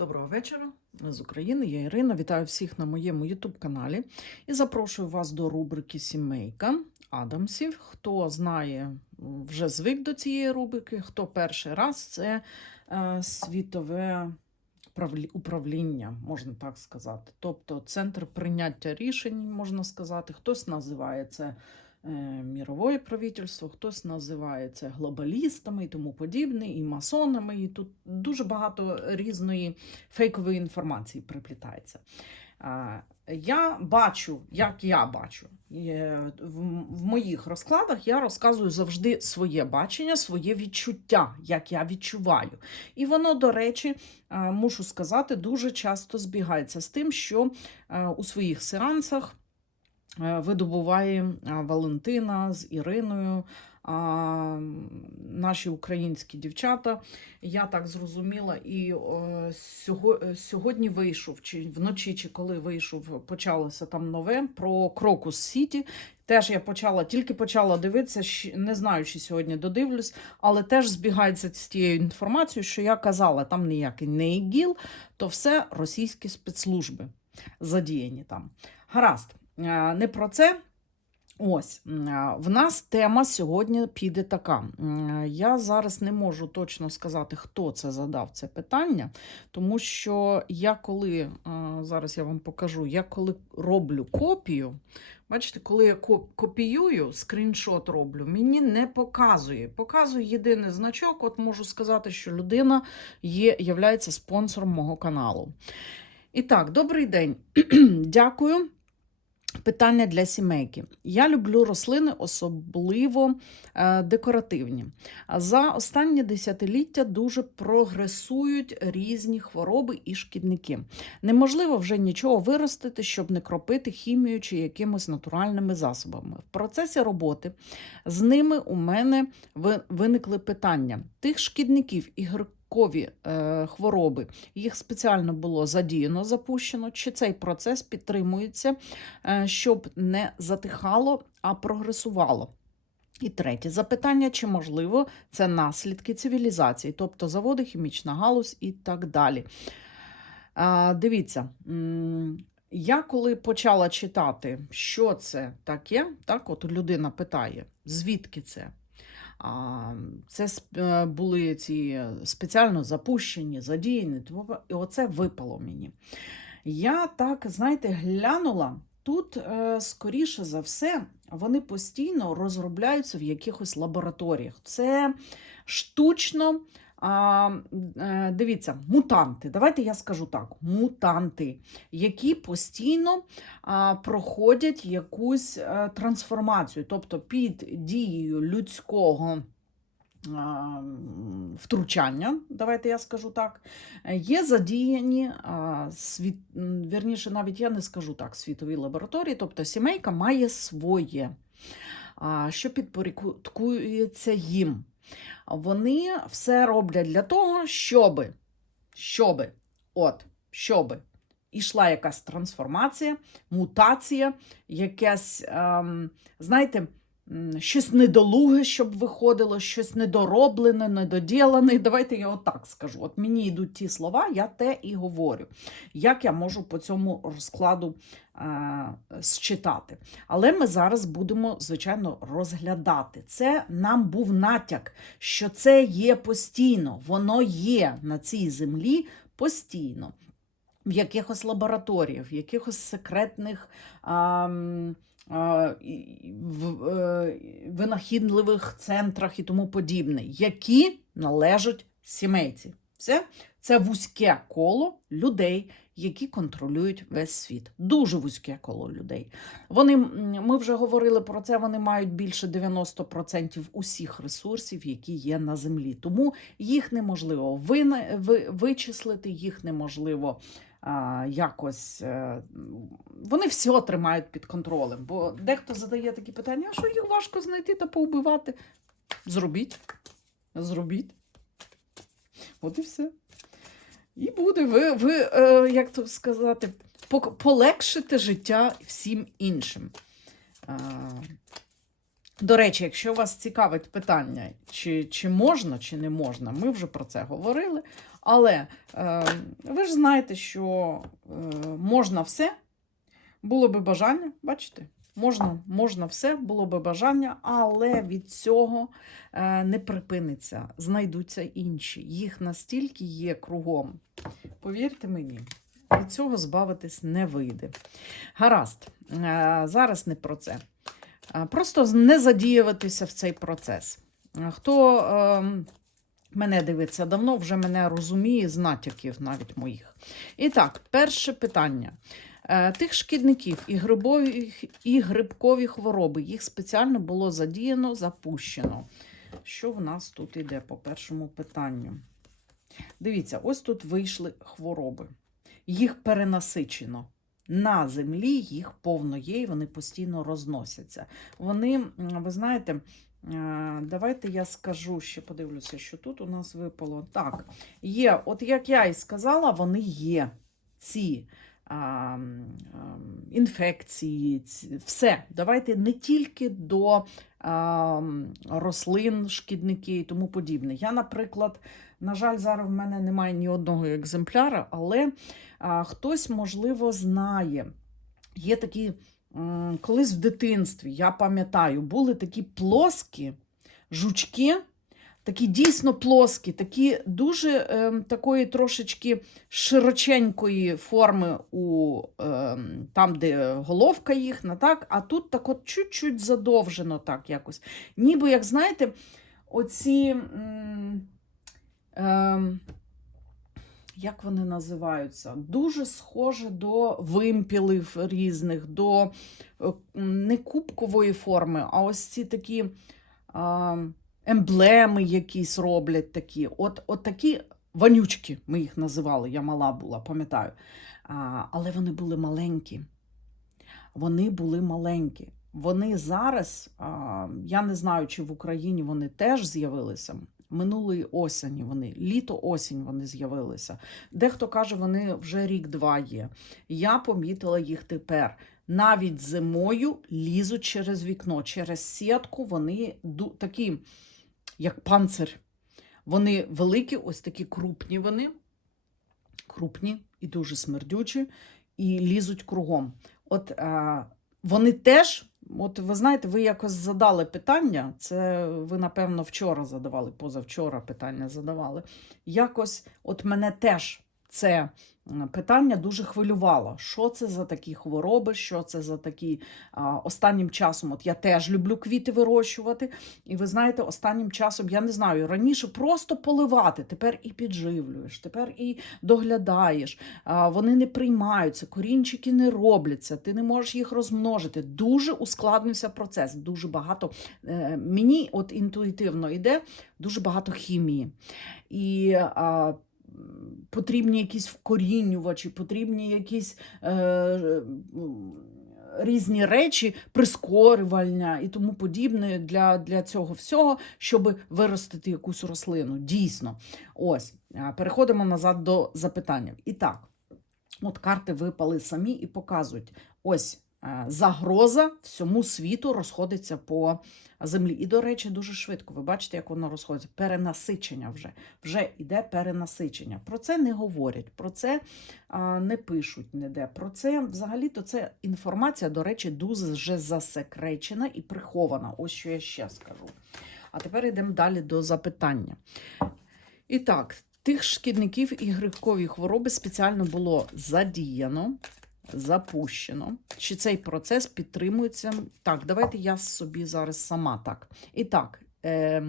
Доброго вечора. З України. Я Ірина. Вітаю всіх на моєму YouTube-каналі і запрошую вас до рубрики Сімейка Адамсів. Хто знає, вже звик до цієї рубрики, хто перший раз це е, світове управління, можна так сказати. Тобто центр прийняття рішень, можна сказати. Хтось називає це мірове правительство, хтось називає це глобалістами і тому подібне, і масонами. І тут дуже багато різної фейкової інформації приплітається. Я бачу, як я бачу. В, моїх розкладах я розказую завжди своє бачення, своє відчуття, як я відчуваю. І воно, до речі, е, мушу сказати, дуже часто збігається з тим, що е, у своїх сеансах е, видобуває е, Валентина з Іриною. А, наші українські дівчата, я так зрозуміла, і е, сьогодні вийшов, чи вночі, чи коли вийшов, почалося там нове про Крокус Сіті. Теж я почала, тільки почала дивитися, не знаю, чи сьогодні додивлюсь, але теж збігається з тією інформацією, що я казала, там ніякий не ІГІЛ, то все російські спецслужби задіяні там. Гаразд, не про це. Ось в нас тема сьогодні піде така. Я зараз не можу точно сказати, хто це задав це питання, тому що я коли зараз я вам покажу, я коли роблю копію, бачите, коли я копіюю, скріншот роблю, мені не показує. Показує єдиний значок. От можу сказати, що людина є, являється спонсором мого каналу. І так, добрий день. Дякую. Питання для сімейки. Я люблю рослини, особливо е, декоративні. А За останні десятиліття дуже прогресують різні хвороби і шкідники. Неможливо вже нічого виростити, щоб не кропити хімією чи якимись натуральними засобами. В процесі роботи з ними у мене виникли питання тих шкідників і грибкові е, хвороби. Їх спеціально було задіяно, запущено. Чи цей процес підтримується? е, щоб не затихало, а прогресувало. І третє запитання: чи можливо це наслідки цивілізації, тобто заводи, хімічна галузь і так далі. А, дивіться, я коли почала читати, що це таке, так, от людина питає, звідки це? Це е, були ці спеціально запущені, задіяні, і оце випало мені. Я так, знаєте, глянула. Тут, е, скоріше за все, вони постійно розробляються в якихось лабораторіях. Це штучно. А, е, дивіться, мутанти. Давайте я скажу так: мутанти, які постійно а, проходять якусь е, трансформацію, тобто під дією людського втручання, давайте я скажу так, є задіяні світ, вірніше, навіть я не скажу так, світові лабораторії, тобто сімейка має своє, що підпорядкується їм. Вони все роблять для того, щоби, щоби, от, щоби ішла якась трансформація, мутація, якась, ем, знаєте, щось недолуге, щоб виходило, щось недороблене, недоділене. Давайте я отак скажу. От мені йдуть ті слова, я те і говорю. Як я можу по цьому розкладу е, считати? Але ми зараз будемо, звичайно, розглядати. Це нам був натяк, що це є постійно, воно є на цій землі постійно. В якихось лабораторіях, в якихось секретних а, а, в, е, винахідливих центрах і тому подібне, які належать сімейці. Все це вузьке коло людей, які контролюють весь світ. Дуже вузьке коло людей. Вони, ми вже говорили про це, вони мають більше 90% усіх ресурсів, які є на землі. Тому їх неможливо вичислити, їх неможливо а, якось. е, Вони все тримають під контролем. Бо дехто задає такі питання: а що їх важко знайти та поубивати? Зробіть. Зробіть. От і все. І буде. Ви, ви е, як то сказати, полегшите життя всім іншим. До речі, якщо вас цікавить питання, чи, чи можна, чи не можна, ми вже про це говорили. Але е, ви ж знаєте, що е, можна все, було би бажання, бачите? Можна, можна все, було би бажання, але від цього е, не припиниться. Знайдуться інші. Їх настільки є кругом. Повірте мені, від цього збавитись не вийде. Гаразд, е, зараз не про це. Е, Просто не задіюватися в цей процес. Хто е, мене дивиться давно, вже мене розуміє з натяків навіть моїх. І так, перше питання. Е, Тих шкідників і грибові, і грибкові хвороби їх спеціально було задіяно, запущено. Що в нас тут іде по першому питанню? Дивіться, ось тут вийшли хвороби. Їх перенасичено. На землі їх повно є, і вони постійно розносяться. Вони, ви знаєте, давайте я скажу, ще подивлюся, що тут у нас випало. Так, є, от як я і сказала, вони є. Ці а, м, ем, інфекції, ці- все. Давайте не тільки до а, рослин, шкідники і тому подібне. Я, наприклад, на жаль, зараз в мене немає ні одного екземпляра, але а, хтось, можливо, знає. Є такі, колись в дитинстві, я пам'ятаю, були такі плоскі жучки, такі дійсно плоскі, такі дуже ем, такої трошечки широченької форми у ем, там, де головка їхня, так? а тут так от чуть-чуть задовжено так якось. Ніби, як знаєте, оці. м, ем, як вони називаються? Дуже схоже до вимпілів різних, до е, не кубкової форми, а ось ці такі емблеми якісь роблять такі. От, от такі вонючки, ми їх називали, я мала була, пам'ятаю. Але вони були маленькі. Вони були маленькі. Вони зараз, я не знаю, чи в Україні вони теж з'явилися. Минулої осені вони, літо-осінь вони з'явилися. Дехто каже, вони вже рік-два є. Я помітила їх тепер. Навіть зимою лізуть через вікно, через сітку вони такі, як панцир. Вони великі, ось такі крупні вони, крупні і дуже смердючі, і лізуть кругом. От е, вони теж, от ви знаєте, ви якось задали питання, це ви, напевно, вчора задавали, позавчора питання задавали. Якось от мене теж це питання дуже хвилювало. Що це за такі хвороби, що це за такі останнім часом. От я теж люблю квіти вирощувати. І ви знаєте, останнім часом, я не знаю, раніше просто поливати, тепер і підживлюєш, тепер і доглядаєш. Вони не приймаються, корінчики не робляться, ти не можеш їх розмножити. Дуже ускладнився процес. Дуже багато е, мені от інтуїтивно йде дуже багато хімії. І потрібні якісь вкорінювачі, потрібні якісь е, різні речі, прискорювальня і тому подібне для, для цього всього, щоб виростити якусь рослину. Дійсно. Ось, переходимо назад до запитання. І так, от карти випали самі і показують. Ось е, загроза всьому світу розходиться по землі. І, до речі, дуже швидко. Ви бачите, як воно розходиться. Перенасичення вже. Вже йде перенасичення. Про це не говорять, про це не пишуть ніде. Про це взагалі-то це інформація, до речі, дуже засекречена і прихована. Ось що я ще скажу. А тепер йдемо далі до запитання. І так, тих шкідників і грибкові хвороби спеціально було задіяно, запущено. Чи цей процес підтримується? Так, давайте я собі зараз сама так. І так. Е,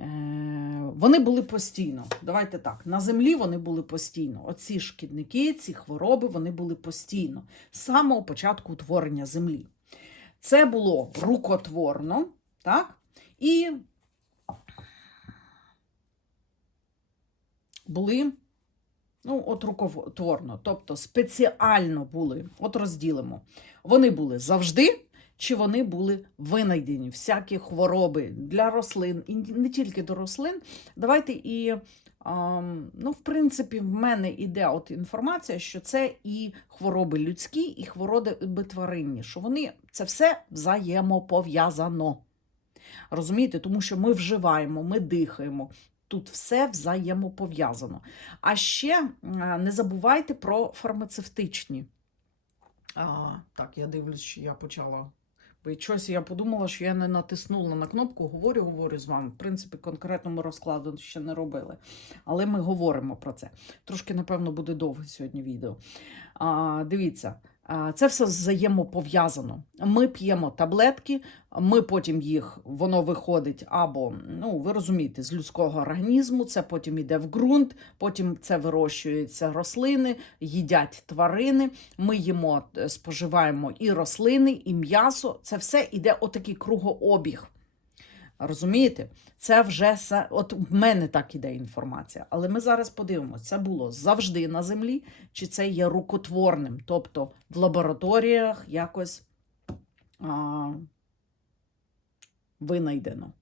е, вони були постійно. Давайте так. На землі вони були постійно. Оці шкідники, ці хвороби, вони були постійно. З самого початку утворення землі. Це було рукотворно, так? І були, ну, от рукотворно, тобто спеціально були, от розділимо. Вони були завжди, чи вони були винайдені, всякі хвороби для рослин, і не тільки до рослин. Давайте і, ну, в принципі, в мене іде от інформація, що це і хвороби людські, і хвороби тваринні, що вони це все взаємопов'язано. Розумієте, тому що ми вживаємо, ми дихаємо. Тут все взаємопов'язано. А ще не забувайте про фармацевтичні. А, так, я дивлюсь, що я почала. Бо щось я подумала, що я не натиснула на кнопку, говорю, говорю з вами. В принципі, конкретному розкладу ще не робили. Але ми говоримо про це. Трошки, напевно, буде довге сьогодні відео. А, дивіться, це все взаємопов'язано. Ми п'ємо таблетки, ми потім їх, воно виходить або, ну, ви розумієте, з людського організму, це потім йде в ґрунт, потім це вирощуються рослини, їдять тварини. Ми їмо, е, споживаємо і рослини, і м'ясо. Це все йде отакий кругообіг. Розумієте? Це вже от в мене так іде інформація. Але ми зараз подивимося, це було завжди на землі, чи це є рукотворним, тобто в лабораторіях якось а, винайдено,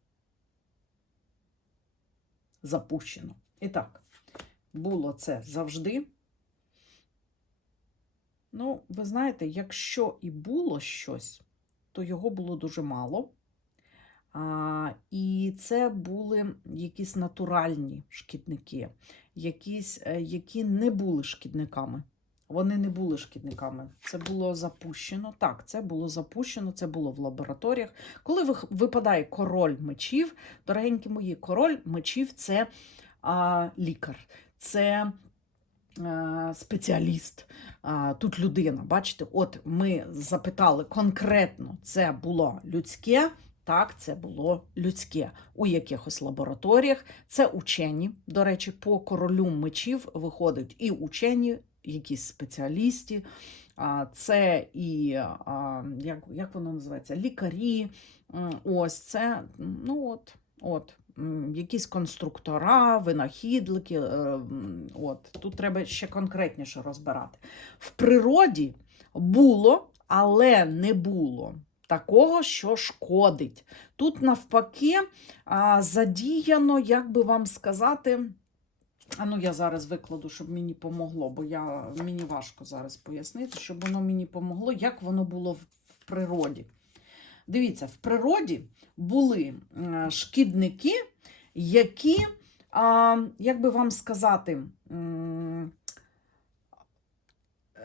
запущено. І так, було це завжди. Ну, ви знаєте, якщо і було щось, то його було дуже мало. А, і це були якісь натуральні шкідники, якісь, е, які не були шкідниками. Вони не були шкідниками. Це було запущено. Так, це було запущено, це було в лабораторіях. Коли випадає король мечів, дорогенькі мої, король мечів це а, лікар, це е, спеціаліст. А, тут людина. Бачите, от ми запитали конкретно, це було людське. Так, це було людське у якихось лабораторіях. Це учені. До речі, по королю мечів виходять і учені, якісь спеціалісти. Це і як, як воно називається? Лікарі. Ось це, ну от, от. Якісь конструктора, винахідники. е, От тут треба ще конкретніше розбирати. В природі було, але не було такого, що шкодить. Тут, навпаки, задіяно, як би вам сказати. А ну я зараз викладу, щоб мені помогло, бо я, мені важко зараз пояснити, щоб воно мені помогло, як воно було в, природі. Дивіться, в природі були шкідники, які, як би вам сказати,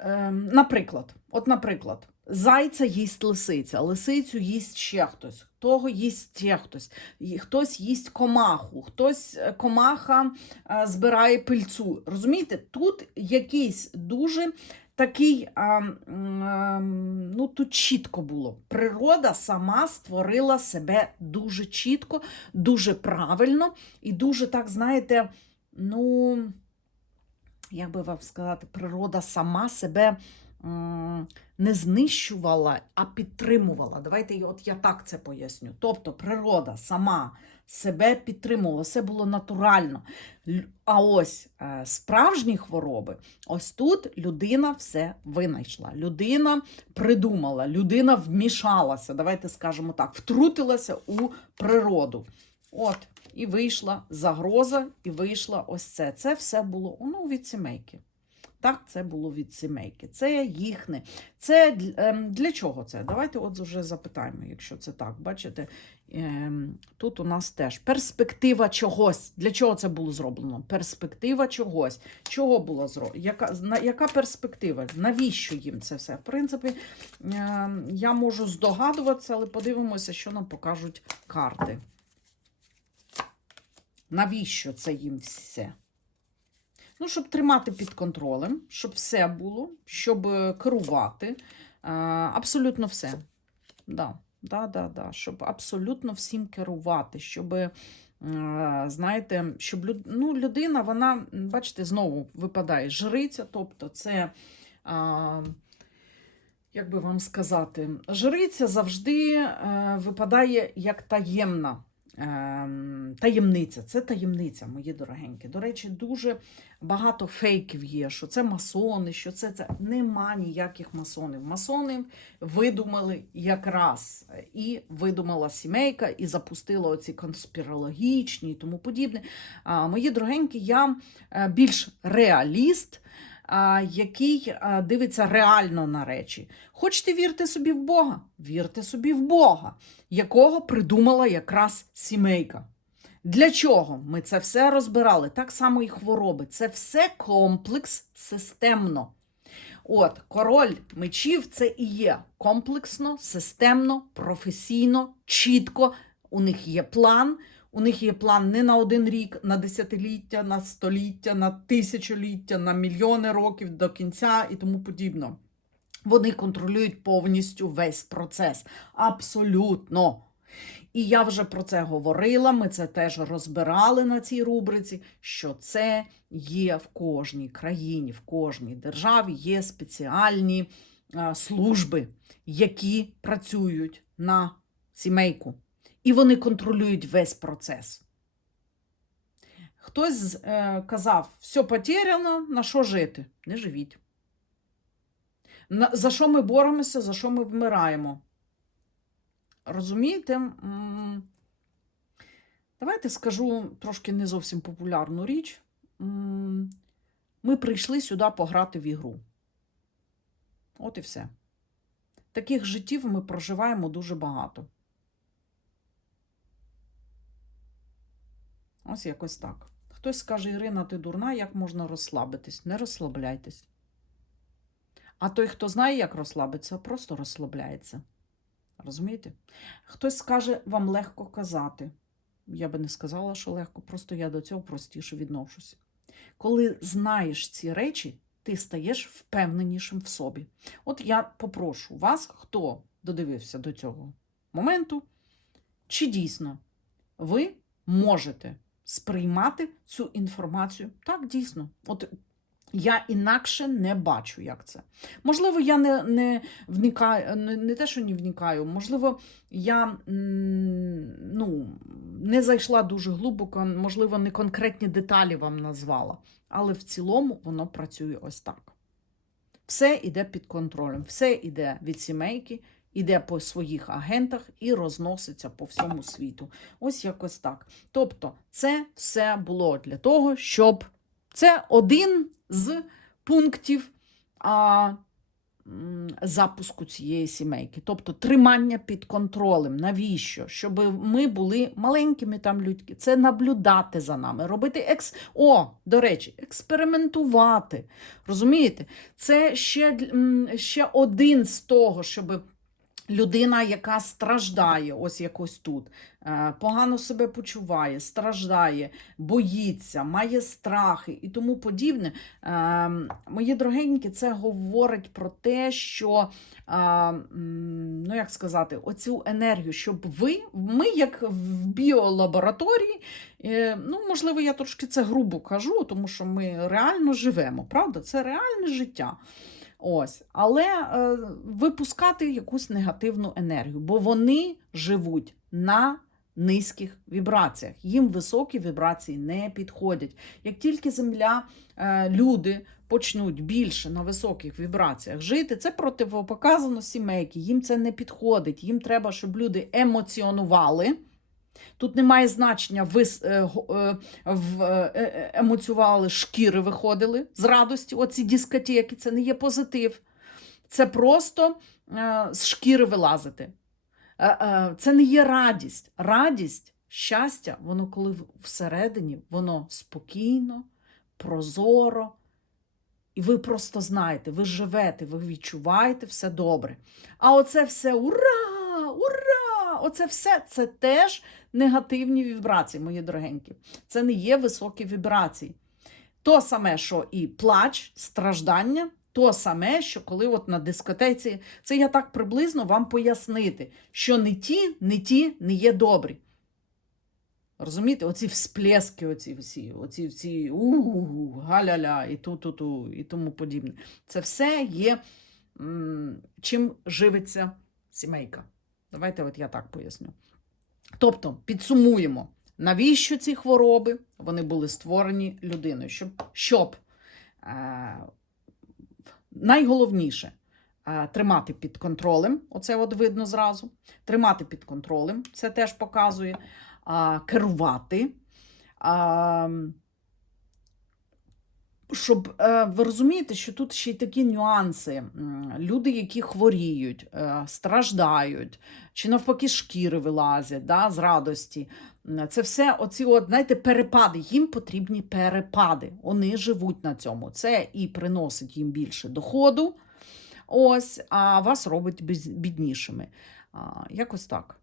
Ем, наприклад, от, наприклад, зайця їсть лисиця, лисицю їсть ще хтось, того їсть ще хтось, хтось їсть комаху, хтось е, комаха е, збирає пильцу. Розумієте, тут якийсь дуже такий, а, ну тут чітко було. Природа сама створила себе дуже чітко, дуже правильно і дуже так, знаєте, ну як би вам сказати, природа сама себе не знищувала, а підтримувала. Давайте от я так це поясню. Тобто природа сама себе підтримувала, все було натурально. А ось е, справжні хвороби, ось тут людина все винайшла. Людина придумала, людина вмішалася, давайте скажемо так, втрутилася у природу. От, і вийшла загроза, і вийшла ось це. Це все було ну, від сімейки. Так, це було від сімейки. Це їхне. Це ем, для чого це? Давайте от вже запитаємо, якщо це так. Бачите, ем, тут у нас теж перспектива чогось. Для чого це було зроблено? Перспектива чогось. Чого було зроблено? Яка, яка перспектива? Навіщо їм це все? В принципі, ем, я можу здогадуватися, але подивимося, що нам покажуть карти. Навіщо це їм все? Ну, щоб тримати під контролем, щоб все було, щоб е, керувати. Е, абсолютно все. Да, да, да, да. Щоб абсолютно всім керувати, щоб, е, знаєте, щоб люд... ну, людина, вона, бачите, знову випадає жриця, тобто це. А, як би вам сказати, жриця завжди випадає як таємна. Ем, Таємниця, це таємниця, мої дорогенькі. До речі, дуже багато фейків є, що це масони, що це це. Нема ніяких масонів. Масони видумали якраз і видумала сімейка, і запустила оці конспірологічні і тому подібне. А, мої дорогенькі, я е, більш реаліст, який дивиться реально на речі. Хочете вірте собі в Бога? Вірте собі в Бога, якого придумала якраз сімейка. Для чого? Ми це все розбирали. Так само і хвороби. Це все комплекс системно. От, король мечів це і є комплексно, системно, професійно, чітко. У них є план. У них є план не на один рік, на десятиліття, на століття, на тисячоліття, на мільйони років до кінця і тому подібно. Вони контролюють повністю весь процес. Абсолютно. І я вже про це говорила. Ми це теж розбирали на цій рубриці. Що це є в кожній країні, в кожній державі є спеціальні служби, які працюють на сімейку. І вони контролюють весь процес. Хтось е, казав, все потеряно, на що жити? Не живіть. На, за що ми боремося, за що ми вмираємо? Розумієте? Давайте скажу трошки не зовсім популярну річ. Ми прийшли сюди пограти в ігру. От і все. Таких життів ми проживаємо дуже багато. Ось якось так. Хтось скаже, Ірина, ти дурна, як можна розслабитись? Не розслабляйтесь. А той, хто знає, як розслабитися, просто розслабляється. Розумієте? Хтось скаже, вам легко казати. Я би не сказала, що легко, просто я до цього простіше відношусь. Коли знаєш ці речі, ти стаєш впевненішим в собі. От я попрошу вас, хто додивився до цього моменту, чи дійсно ви можете сприймати цю інформацію? Так, дійсно. От я інакше не бачу, як це. Можливо, я не не вникаю, не, не те, що не вникаю, можливо, я ну, не зайшла дуже глибоко, можливо, не конкретні деталі вам назвала, але в цілому воно працює ось так. Все йде під контролем, все йде від сімейки, йде по своїх агентах і розноситься по всьому світу. Ось якось так. Тобто, це все було для того, щоб це один з пунктів а, запуску цієї сімейки. Тобто тримання під контролем. Навіщо? Щоб ми були маленькими там людьми. Це наблюдати за нами, робити екс. О, до речі, експериментувати. Розумієте? Це ще, ще один з того, щоб. Людина, яка страждає, ось якось тут, е, погано себе почуває, страждає, боїться, має страхи і тому подібне. Е, Мої дорогенькі, це говорить про те, що, е, ну як сказати, оцю енергію, щоб ви, ми, як в біолабораторії, ну, можливо, я трошки це грубо кажу, тому що ми реально живемо, правда? Це реальне життя. Ось, але е, випускати якусь негативну енергію, бо вони живуть на низьких вібраціях. Їм високі вібрації не підходять. Як тільки земля, е, люди почнуть більше на високих вібраціях жити, це противопоказано сімейки. Їм це не підходить. Їм треба, щоб люди емоціонували. Тут немає значення, ви е, е, е, емоціювали, шкіри виходили з радості. Оці дискотеки, це не є позитив. Це просто з шкіри вилазити. Це не є радість. Радість, щастя, воно коли всередині, воно спокійно, прозоро. І ви просто знаєте, ви живете, ви відчуваєте все добре. А оце все ура! Ура! Оце все це теж негативні вібрації, мої дорогенькі. Це не є високі вібрації. То саме, що і плач, страждання, то саме, що коли от на дискотеці, це я так приблизно вам пояснити, що не ті, не ті не є добрі. Розумієте, оці всплески, оці всі, оці всі у галя-ля, і ту-ту-ту, і тому подібне. Це все є м, чим живиться сімейка. Давайте от я так поясню. Тобто, підсумуємо, навіщо ці хвороби? Вони були створені людиною, щоб, щоб е, найголовніше е, тримати під контролем, оце от видно зразу. Тримати під контролем, це теж показує, а, керувати, а, щоб е, ви розумієте, що тут ще й такі нюанси. Люди, які хворіють, е, страждають, чи навпаки шкіри вилазять да, з радості. Це все оці, от, знаєте, перепади. Їм потрібні перепади. Вони живуть на цьому. Це і приносить їм більше доходу. Ось, а вас робить біднішими. Якось так.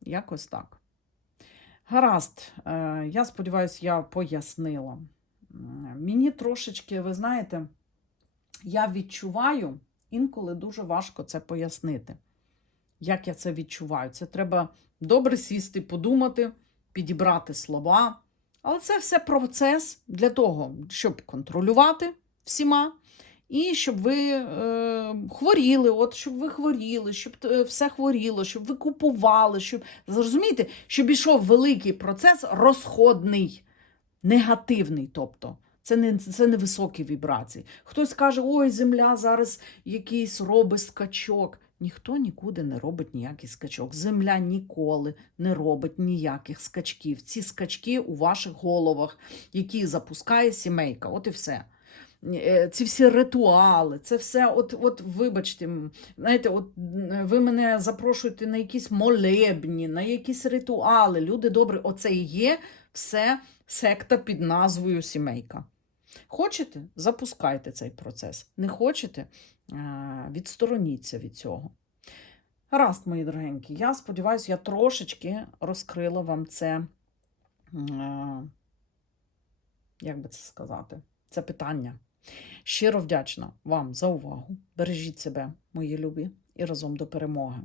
Якось так. Гаразд, е, я сподіваюся, я пояснила. Мені трошечки, ви знаєте, я відчуваю, інколи дуже важко це пояснити. Як я це відчуваю? Це треба добре сісти, подумати, підібрати слова. Але це все процес для того, щоб контролювати всіма, і щоб ви е, хворіли, от щоб ви хворіли, щоб е, все хворіло, щоб ви купували, щоб зрозумієте, щоб ішов великий процес розходний, негативний. Тобто, це не, це не високі вібрації. Хтось каже, ой, земля зараз якийсь робить скачок. Ніхто нікуди не робить ніякий скачок. Земля ніколи не робить ніяких скачків. Ці скачки у ваших головах, які запускає сімейка. От і все. Е, Ці всі ритуали, це все, от, от вибачте, знаєте, от ви мене запрошуєте на якісь молебні, на якісь ритуали. Люди добрі, оце і є все секта під назвою сімейка. Хочете, запускайте цей процес. Не хочете, е, відстороніться від цього. Гаразд, мої дорогенькі, я сподіваюся, я трошечки розкрила вам це, е, як би це сказати, це питання. Щиро вдячна вам за увагу. Бережіть себе, мої любі, і разом до перемоги.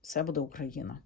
Все буде Україна!